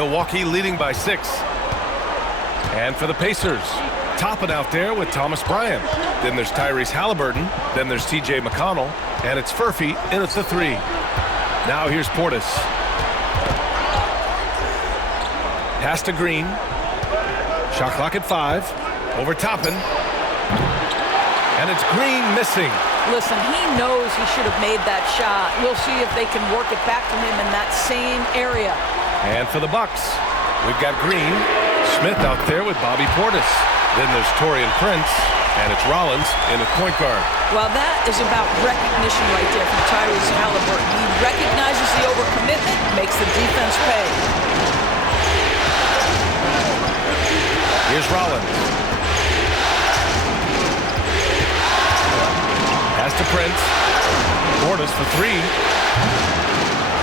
Milwaukee leading by 6. And for the Pacers, Toppin out there with Thomas Bryant. Then there's Tyrese Halliburton. Then there's TJ McConnell. And it's Furphy in at the 3. Now here's Portis. Pass to Green. Shot clock at 5. Over Toppin. And it's Green missing. Listen, he knows he should have made that shot. We'll see if they can work it back to him in that same area. And for the Bucks, we've got Green. Smith out there with Bobby Portis. Then there's Taurean Prince. And it's Rollins in at point guard. Well, that is about recognition right there from Tyrese Halliburton. He recognizes the overcommitment, makes the defense pay. Here's Rollins. Pass to Prince. Portis for 3.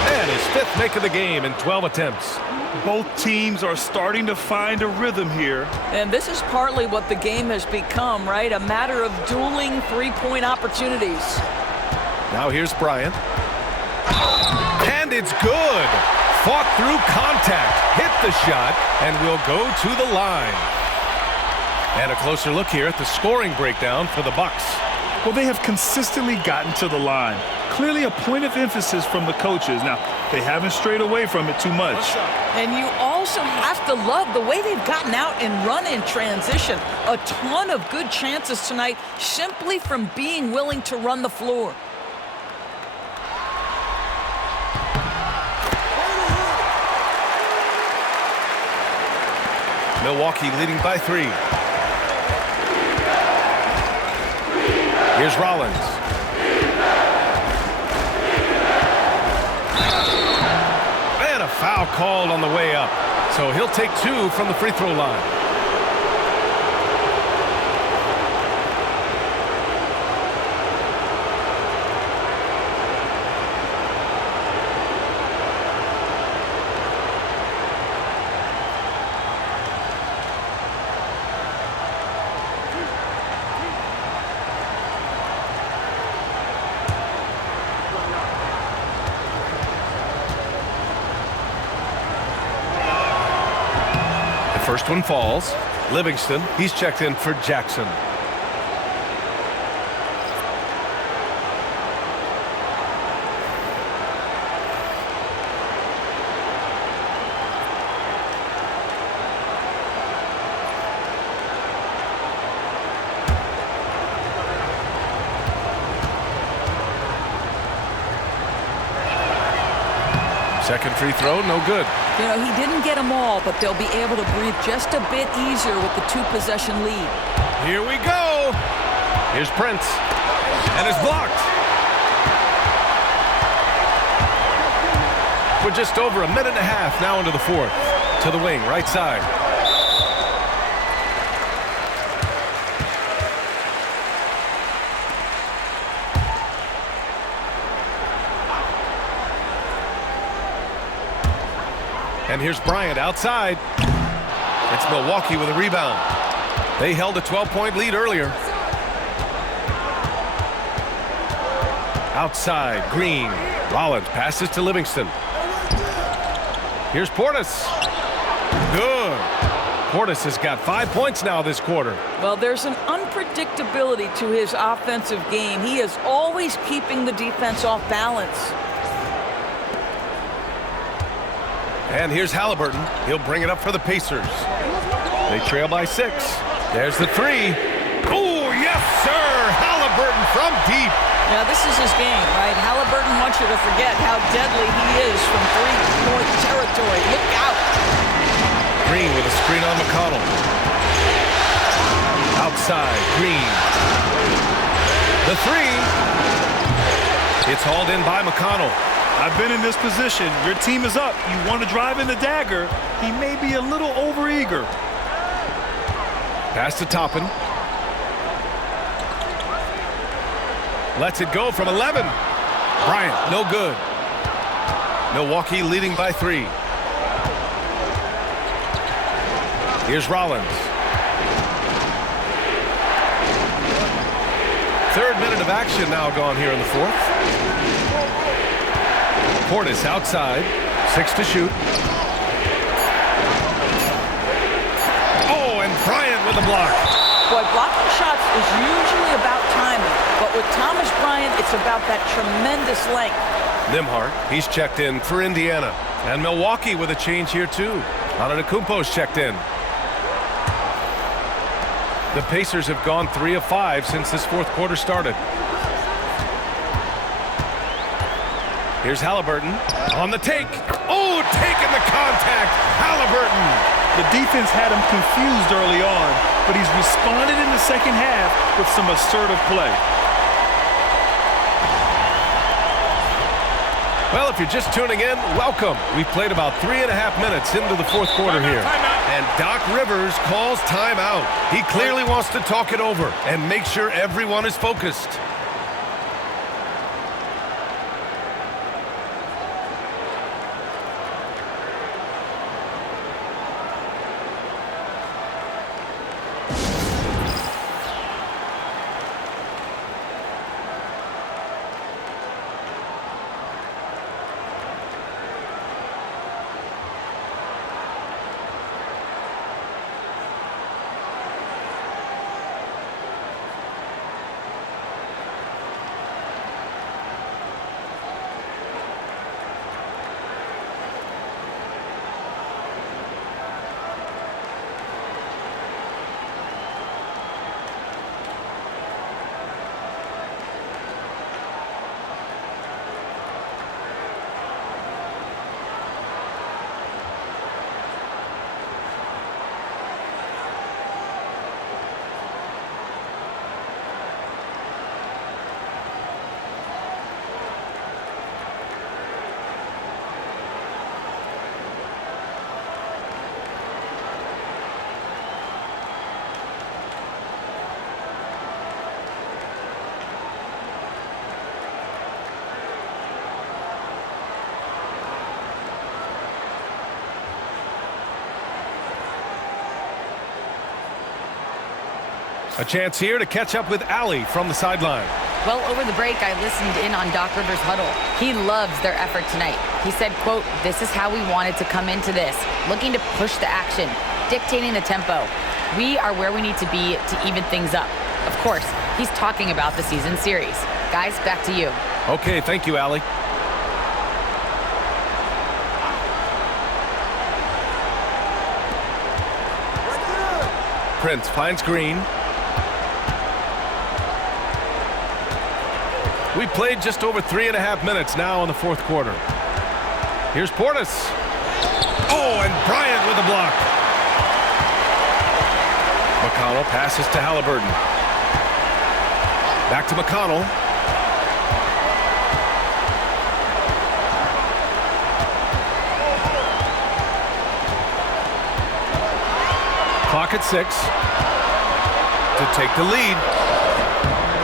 And his 5th make of the game in 12 attempts. Both teams are starting to find a rhythm here. And this is partly what the game has become, right? A matter of dueling three-point opportunities. Now here's Bryant. And it's good. Fought through contact. Hit the shot. And will go to the line. And a closer look here at the scoring breakdown for the Bucks. Well, they have consistently gotten to the line. Clearly a point of emphasis from the coaches. Now, they haven't strayed away from it too much. And you also have to love the way they've gotten out and run in transition. A ton of good chances tonight simply from being willing to run the floor. Milwaukee leading by 3. Here's Rollins. And a foul called on the way up. So he'll take 2 from the free throw line. First one falls. Livingston, he's checked in for Jackson. Second free throw, no good. You know, he didn't get them all, but they'll be able to breathe just a bit easier with the 2-possession lead. Here we go. Here's Prince. And it's blocked. We're just over a minute and a half now into the 4th. To the wing, right side. And here's Bryant outside. It's Milwaukee with a rebound. They held a 12-point lead earlier. Outside, Green. Rollins passes to Livingston. Here's Portis. Good. Portis has got 5 points now this quarter. Well, there's an unpredictability to his offensive game. He is always keeping the defense off balance. And here's Halliburton. He'll bring it up for the Pacers. They trail by 6. There's the 3. Oh, yes, sir! Halliburton from deep. Now, this is his game, right? Halliburton wants you to forget how deadly he is from three-point territory. Look out. Green with a screen on McConnell. Outside, Green. The 3. It's hauled in by McConnell. I've been in this position. Your team is up. You want to drive in the dagger. He may be a little overeager. Pass to Toppin. Lets it go from 11. Bryant, no good. Milwaukee leading by 3. Here's Rollins. 3rd minute of action now gone here in the 4th. Portis outside. 6 to shoot. the block. Boy, blocking shots is usually about timing, but with Thomas Bryant, it's about that tremendous length. Nimhart, he's checked in for Indiana. And Milwaukee with a change here, too. Antetokounmpo's checked in. The Pacers have gone 3 of 5 since this fourth quarter started. Here's Halliburton on the take. Oh, taking the contact. Halliburton. The defense had him confused early on, but he's responded in the second half with some assertive play. Well, if you're just tuning in, welcome. We've played about 3.5 minutes into the fourth quarter here. And Doc Rivers calls timeout. He clearly wants to talk it over and make sure everyone is focused. A chance here to catch up with Allie from the sideline. Well, over the break, I listened in on Doc Rivers' huddle. He loves their effort tonight. He said, quote, "This is how we wanted to come into this, looking to push the action, dictating the tempo. We are where we need to be to even things up." Of course, he's talking about the season series. Guys, back to you. Okay, thank you, Allie. Prince finds Green. We played just over 3.5 minutes now in the fourth quarter. Here's Portis. Oh, and Bryant with a block. McConnell passes to Halliburton. Back to McConnell. Clock at 6 to take the lead.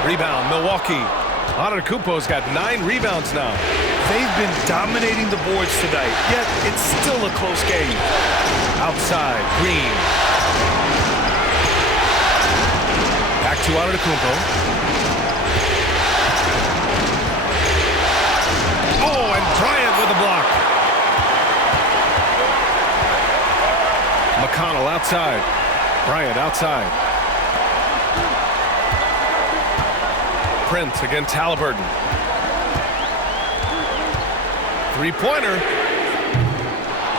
Rebound, Milwaukee. Antetokounmpo's got 9 rebounds now. They've been dominating the boards tonight, yet it's still a close game. Outside, Green. Back to Antetokounmpo. Oh, and Bryant with a block. McConnell outside. Bryant outside. Prince against Halliburton. Three-pointer.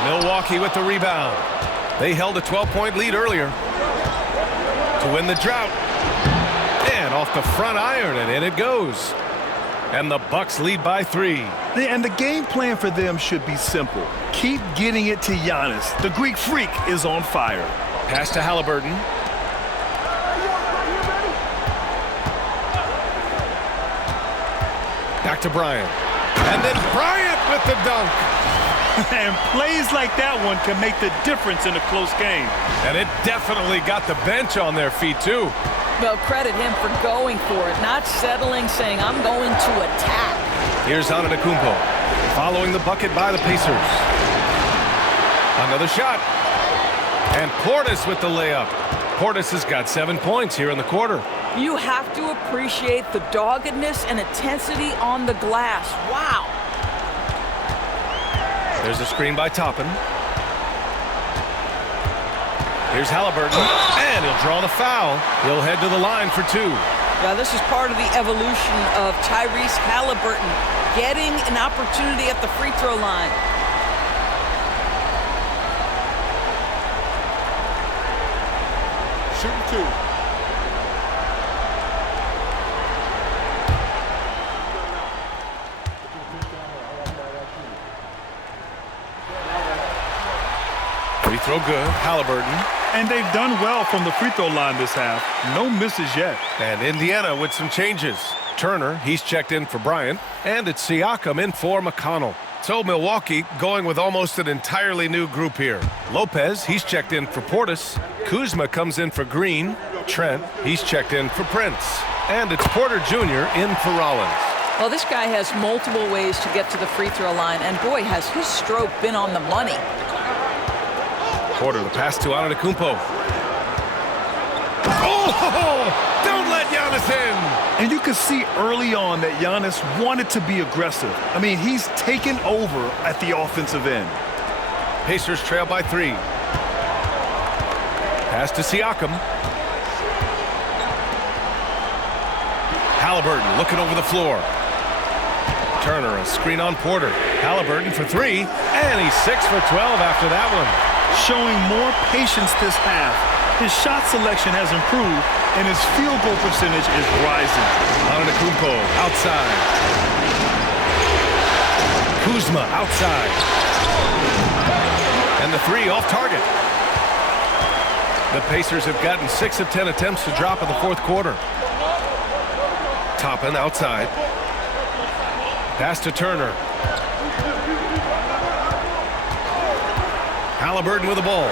Milwaukee with the rebound. They held a 12-point lead earlier to win the drought. And off the front iron, and in it goes. And the Bucks lead by 3. And the game plan for them should be simple. Keep getting it to Giannis. The Greek freak is on fire. Pass to Halliburton. Back to Bryant. And then Bryant with the dunk. And plays like that one can make the difference in a close game. And it definitely got the bench on their feet, too. Well, credit him for going for it, not settling, saying, "I'm going to attack." Here's Antetokounmpo following the bucket by the Pacers. Another shot. And Portis with the layup. Portis has got 7 points here in the quarter. You have to appreciate the doggedness and intensity on the glass. Wow. There's a screen by Toppin. Here's Halliburton, and he'll draw the foul. He'll head to the line for 2. Yeah, this is part of the evolution of Tyrese Halliburton, getting an opportunity at the free throw line. Shooting 2. Free throw good, Halliburton. And they've done well from the free throw line this half. No misses yet. And Indiana with some changes. Turner, he's checked in for Bryant, and it's Siakam in for McConnell. So Milwaukee going with almost an entirely new group here. Lopez, he's checked in for Portis. Kuzma comes in for Green. Trent, he's checked in for Prince. And it's Porter Jr. in for Rollins. Well, this guy has multiple ways to get to the free throw line, and boy, has his stroke been on the money. Porter, the pass to Antetokounmpo. Oh, don't let Giannis in. And you can see early on that Giannis wanted to be aggressive. I mean, he's taken over at the offensive end. Pacers trail by 3. Pass to Siakam. Halliburton looking over the floor. Turner, a screen on Porter. Halliburton for 3, and he's 6 for 12 after that one. Showing more patience this half. His shot selection has improved, and his field goal percentage is rising. Antetokounmpo outside. Kuzma outside. And the 3 off target. The Pacers have gotten 6 of 10 attempts to drop in the fourth quarter. Toppin outside. Pass to Turner. Halliburton with the ball.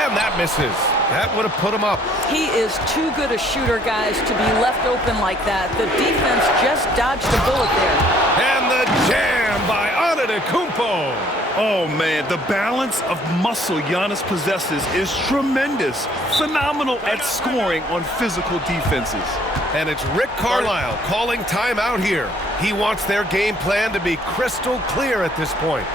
And that misses. That would have put him up. He is too good a shooter, guys, to be left open like that. The defense just dodged a bullet there. And the jam by Antetokounmpo. Oh, man, the balance of muscle Giannis possesses is tremendous. Phenomenal at scoring on physical defenses. And it's Rick Carlisle calling timeout here. He wants their game plan to be crystal clear at this point.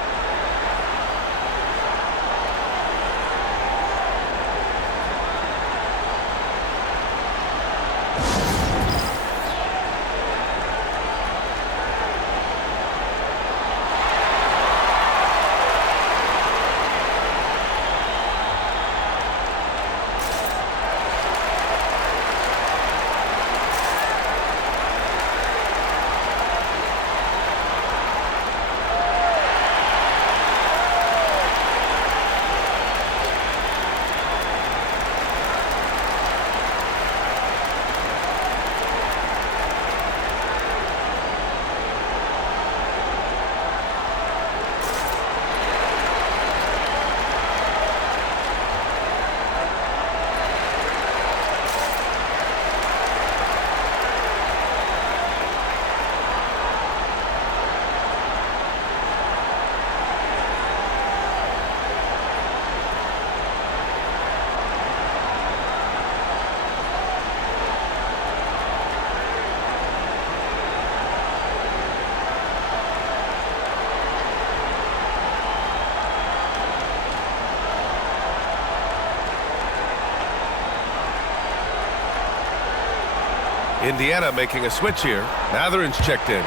Indiana making a switch here. Mathurin's checked in.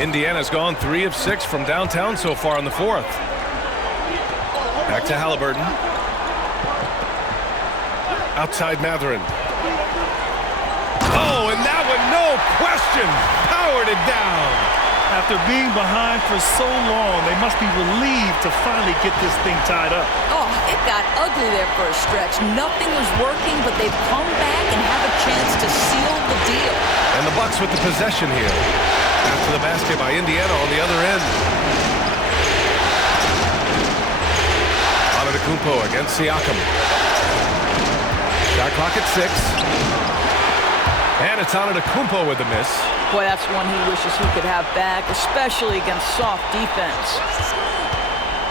Indiana's gone 3 of 6 from downtown so far in the fourth. Back to Halliburton. Outside Mathurin. Oh, and that one, no question, powered it down. After being behind for so long, they must be relieved to finally get this thing tied up. Oh, it got ugly there for a stretch. Nothing was working, but they've come back and have a chance to seal the deal. And the Bucks with the possession here. After the basket by Indiana on the other end. Antetokounmpo against Siakam. Shot clock at 6. And it's Antetokounmpo with the miss. Boy, that's one he wishes he could have back, especially against soft defense.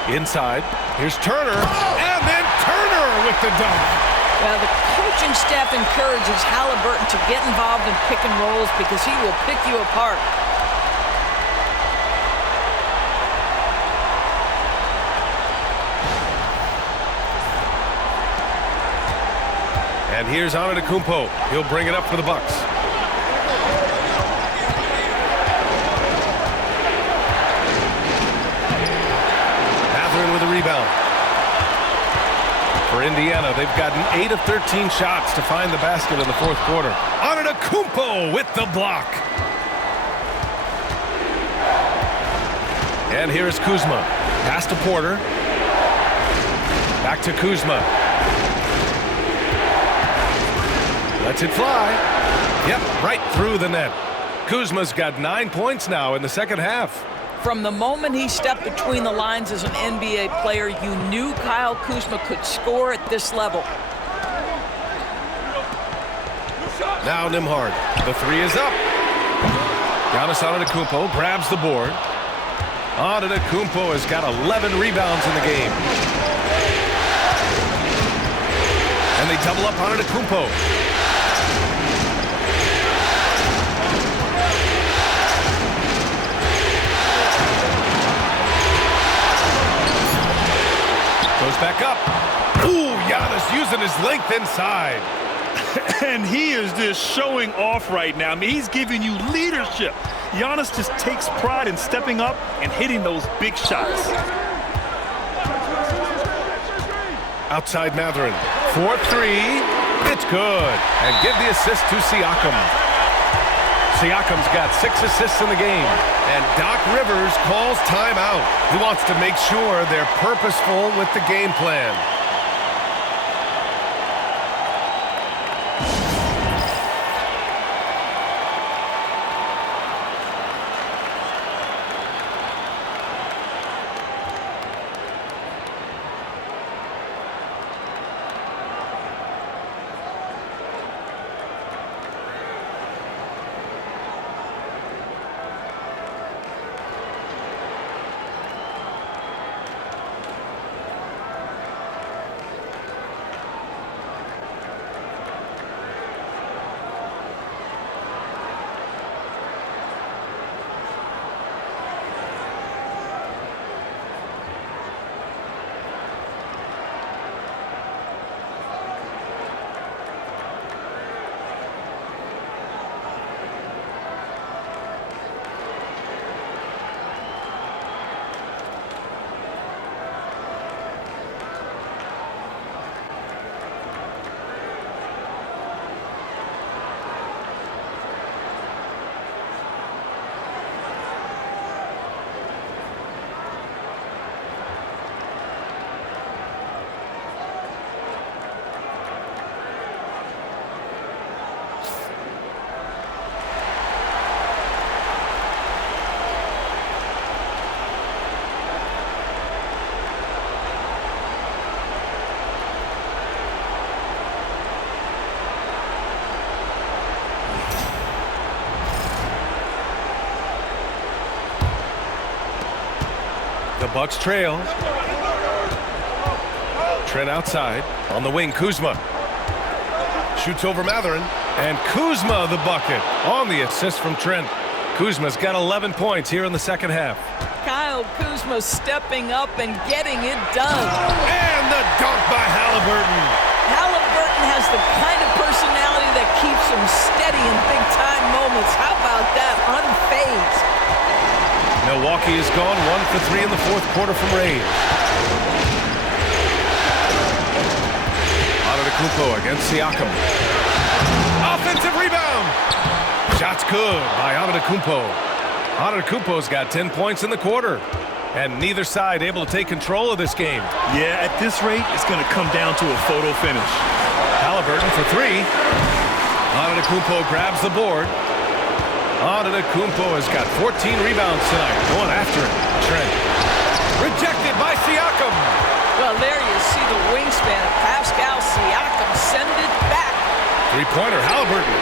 Inside, here's Turner, and then Turner with the dunk. Well, the coaching staff encourages Halliburton to get involved in pick and rolls because he will pick you apart. And here's Antetokounmpo. He'll bring it up for the Bucks. Mathurin with a rebound. For Indiana, they've gotten 8 of 13 shots to find the basket in the fourth quarter. Antetokounmpo with the block. And here's Kuzma. Pass to Porter. Back to Kuzma. Lets it fly. Yep, right through the net. Kuzma's got 9 points now in the second half. From the moment he stepped between the lines as an NBA player, you knew Kyle Kuzma could score at this level. Now Nembhard. The three is up. Giannis Antetokounmpo grabs the board. Antetokounmpo has got 11 rebounds in the game. And they double up Antetokounmpo. Goes back up. Ooh, Giannis using his length inside. And he is just showing off right now. I mean, he's giving you leadership. Giannis just takes pride in stepping up and hitting those big shots. Outside Mathurin. 4-3. It's good. And give the assist to Siakam. Siakam's got 6 assists in the game. And Doc Rivers calls timeout. He wants to make sure they're purposeful with the game plan. The Bucks trail. Trent outside. On the wing, Kuzma. Shoots over Mathurin. And Kuzma the bucket on the assist from Trent. Kuzma's got 11 points here in the second half. Kyle Kuzma stepping up and getting it done. And the dunk by Halliburton. Halliburton has the kind of personality that keeps him steady in big-time moments. How about that? Unfazed. Milwaukee has gone 1 for 3 in the fourth quarter from range. Antetokounmpo against Siakam. Offensive rebound. Shot's good by Antetokounmpo. Antetokounmpo's got 10 points in the quarter. And neither side able to take control of this game. Yeah, at this rate, it's going to come down to a photo finish. Halliburton for 3. Antetokounmpo grabs the board. Antetokounmpo has got 14 rebounds tonight. Going after it. Trent. Rejected by Siakam. Well, there you see the wingspan of Pascal Siakam. Send it back. Three-pointer, Halliburton.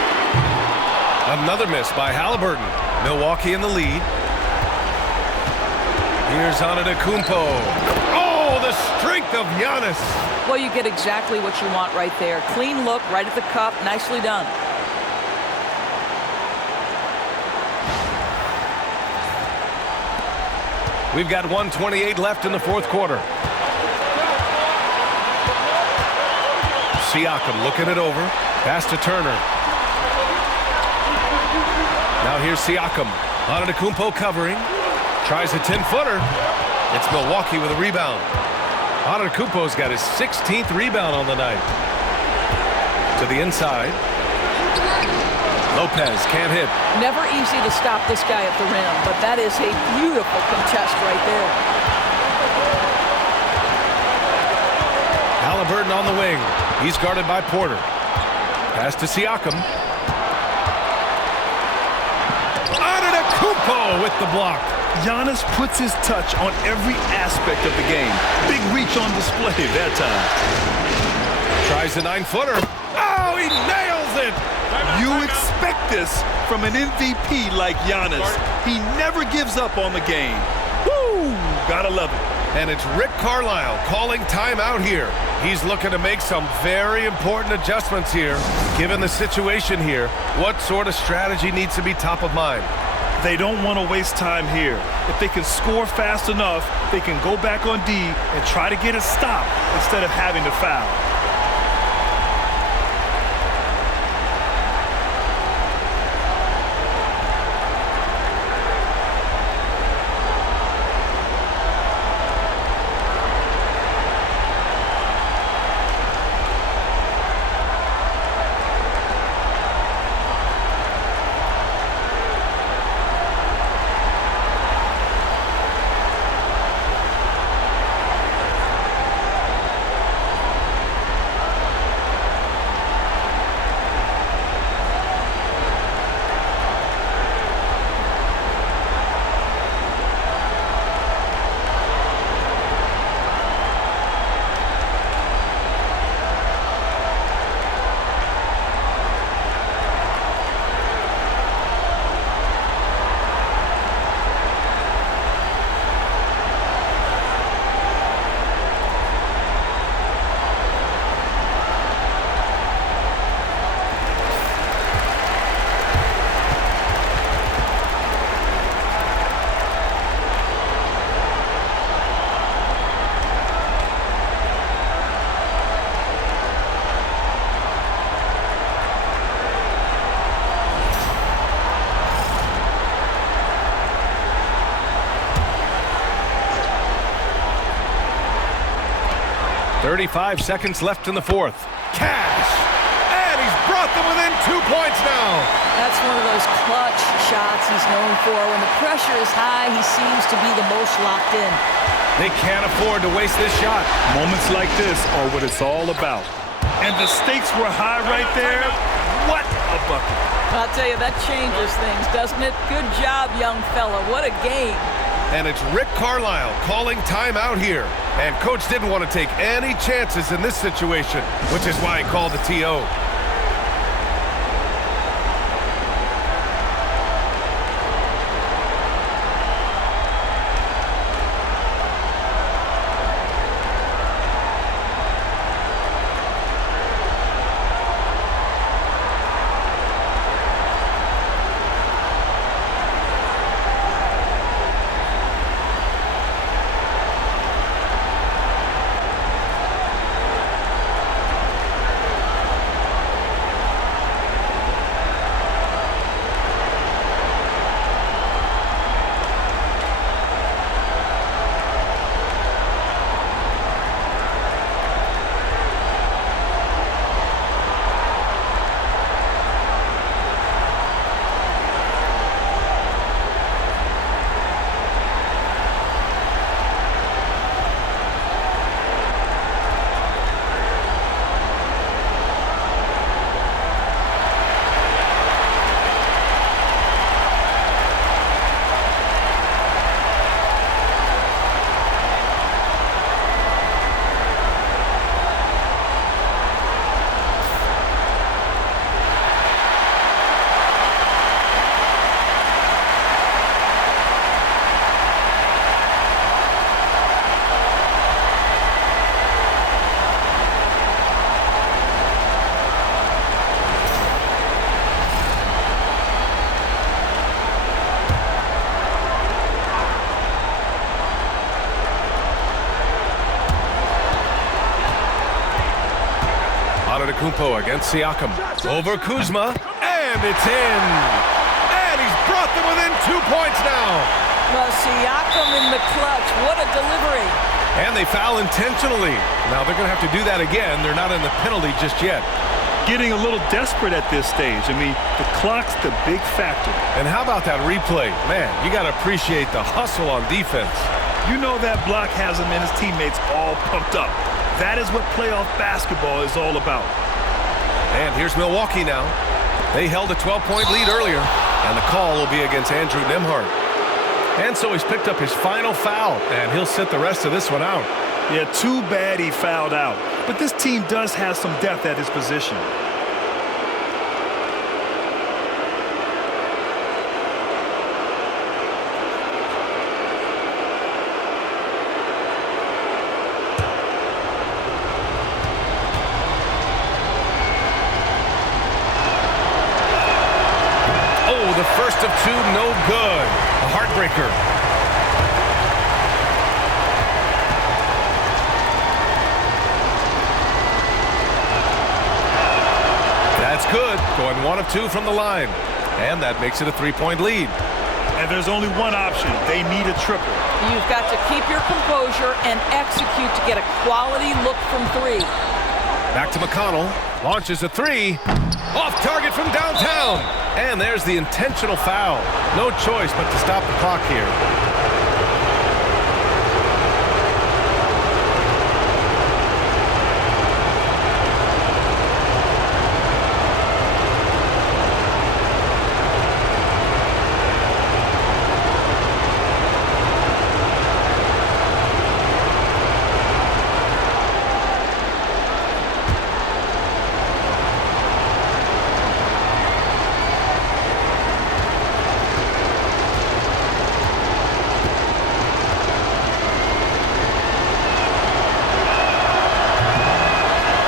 Another miss by Halliburton. Milwaukee in the lead. Here's Antetokounmpo. Oh, the strength of Giannis. Well, you get exactly what you want right there. Clean look, right at the cup. Nicely done. We've got 1:28 left in the fourth quarter. Siakam looking it over. Pass to Turner. Now here's Siakam. Antetokounmpo covering. Tries a 10-footer. It's Milwaukee with a rebound. Antetokounmpo's got his 16th rebound on the night. To the inside. Lopez can't hit. Never easy to stop this guy at the rim, but that is a beautiful contest right there. Halliburton on the wing. He's guarded by Porter. Pass to Siakam. Antetokounmpo with the block. Giannis puts his touch on every aspect of the game. Big reach on display that time. Tries a 9-footer. Oh, he nails it! You expect this from an MVP like Giannis. He never gives up on the game. Woo! Gotta love it. And it's Rick Carlisle calling timeout here. He's looking to make some very important adjustments here. Given the situation here, what sort of strategy needs to be top of mind? They don't want to waste time here. If they can score fast enough, they can go back on D and try to get a stop instead of having to foul. .35 seconds left in the fourth. Cash! And he's brought them within 2 points now. That's one of those clutch shots he's known for. When the pressure is high, he seems to be the most locked in. They can't afford to waste this shot. Moments like this are what it's all about. And the stakes were high right there. What a bucket. I'll tell you, that changes things, doesn't it? Good job, young fella. What a game. And it's Rick Carlisle calling timeout here. And coach didn't want to take any chances in this situation, which is why he called the TO. Antetokounmpo against Siakam. Over Kuzma, and it's in. And he's brought them within 2 points now. Well, Siakam in the clutch. What a delivery. And they foul intentionally. Now they're going to have to do that again. They're not in the penalty just yet. Getting a little desperate at this stage. I mean, the clock's the big factor. And how about that replay? Man, you got to appreciate the hustle on defense. You know that block has him and his teammates all pumped up. That is what playoff basketball is all about. And here's Milwaukee now. They held a 12-point lead earlier, and the call will be against Andrew Nembhard. And so he's picked up his final foul, and he'll sit the rest of this one out. Yeah, too bad he fouled out. But this team does have some depth at his position. Oh, the first of two, no good. A heartbreaker. That's good. Going 1 of 2 from the line. And that makes it a 3-point lead. And there's only one option. They need a triple. You've got to keep your composure and execute to get a quality look from 3. Back to McConnell. Launches a 3. Off target from downtown. And there's the intentional foul. No choice but to stop the clock here.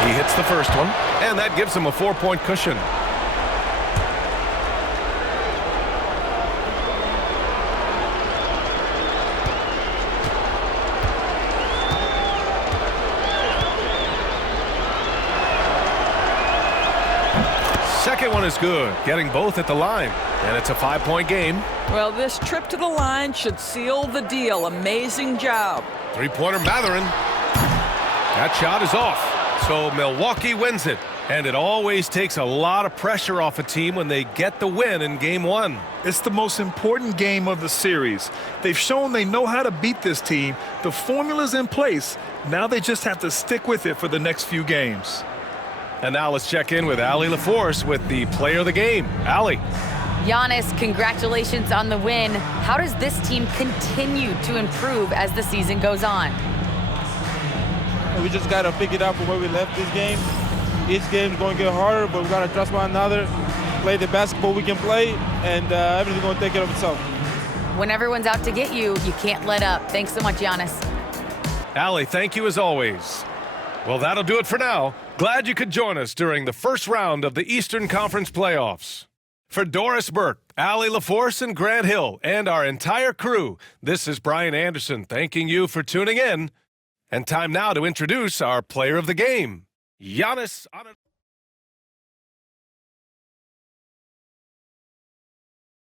He hits the first one, and that gives him a 4-point cushion. Second one is good, getting both at the line, and it's a 5-point game. Well, this trip to the line should seal the deal. Amazing job. Three-pointer Mathurin. That shot is off. So Milwaukee wins it. And it always takes a lot of pressure off a team when they get the win in Game 1. It's the most important game of the series. They've shown they know how to beat this team. The formula's in place. Now they just have to stick with it for the next few games. And now let's check in with Allie LaForce with the player of the game. Allie. Giannis, congratulations on the win. How does this team continue to improve as the season goes on? We just got to pick it up from where we left this game. Each game is going to get harder, but we got to trust one another, play the basketball we can play, and everything's going to take care of itself. When everyone's out to get you, you can't let up. Thanks so much, Giannis. Allie, thank you as always. Well, that'll do it for now. Glad you could join us during the first round of the Eastern Conference playoffs. For Doris Burke, Allie LaForce, and Grant Hill, and our entire crew, this is Brian Anderson thanking you for tuning in. And time now to introduce our player of the game, Giannis.